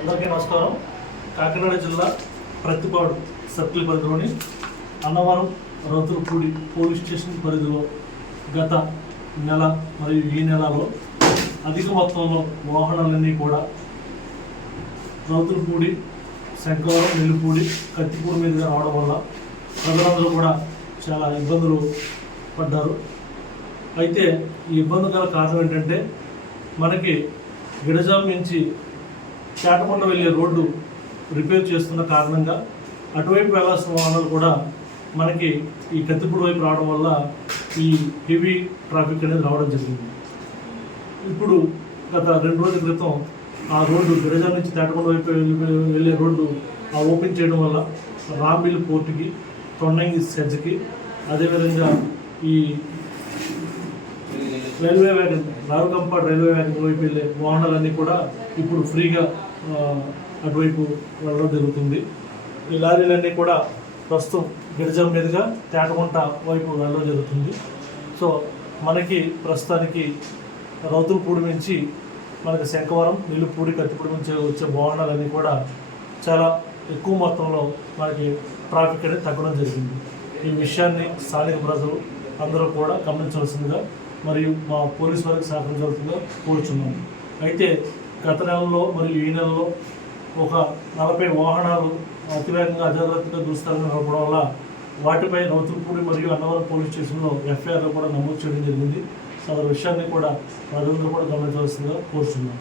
అందరికీ నమస్కారం. కాకినాడ జిల్లా ప్రతిపాడు సర్కిల్ పరిధిలోని అన్నవరం రౌతులపూడి పోలీస్ స్టేషన్ పరిధిలో గత నెల మరియు ఈ నెలలో అధిక మొత్తంలో వాహనాలన్నీ కూడా రతులపూడి శంకవరం నెల్లిపూడి కత్తిపూడి మీదుగా రావడం వల్ల ప్రజలందరూ కూడా చాలా ఇబ్బందులు పడ్డారు. అయితే ఈ ఇబ్బంది గల కారణం ఏంటంటే మనకి గిడజాం నుంచి చేటకొండ వెళ్ళే రోడ్డు రిపేర్ చేస్తున్న కారణంగా అటువైపు వెళ్ళాల్సిన వాహనాలు కూడా మనకి ఈ కత్తిపూడి వైపు రావడం వల్ల ఈ హెవీ ట్రాఫిక్ అనేది రావడం జరిగింది. ఇప్పుడు గత రెండు రోజుల క్రితం ఆ రోడ్డు గిరిజన నుంచి తేటకొండ వైపు వెళ్ళి- వెళ్ళే రోడ్డు ఆ ఓపెన్ చేయడం వల్ల రాంబిల్ పోర్టుకి తొండంగి సెజ్కి అదేవిధంగా ఈ railway wagon Ravukampadu railway wagon వైపు వెళ్ళే వాహనాలన్నీ కూడా ఇప్పుడు ఫ్రీగా అటువైపు వెళ్ళడం జరుగుతుంది. ఈ లారీలన్నీ కూడా ప్రస్తుతం గిరిజం మీదుగా తేటగుంట వైపు వెళ్ళడం జరుగుతుంది. సో మనకి ప్రస్తుతానికి రౌతులపూడి నుంచి మనకి శంకవరం నిలుపూడి కత్తిపూడి నుంచి వచ్చే వాహనాలన్నీ కూడా చాలా ఎక్కువ మొత్తంలో మనకి ట్రాఫిక్ అనేది తగ్గడం జరిగింది. ఈ విషయాన్ని స్థానిక ప్రజలు అందరూ కూడా గమనించవలసిందిగా మరియు మా పోలీస్ వారికి సహకరించవలసిందిగా కోరుచున్నాము. అయితే గత నెలలో మరియు ఈ నెలలో ఒక నలభై వాహనాలు అతివేగంగా అజాగ్రత్తగా దుస్తారని నడపడం వల్ల వాటిపై రౌతులపూడి మరియు అన్నవరం పోలీస్ స్టేషన్లో ఎఫ్ఐఆర్లో కూడా నమోదు చేయడం జరిగింది. సో విషయాన్ని కూడా ప్రజలందరూ కూడా గమనించవలసిందిగా కోరుచున్నాను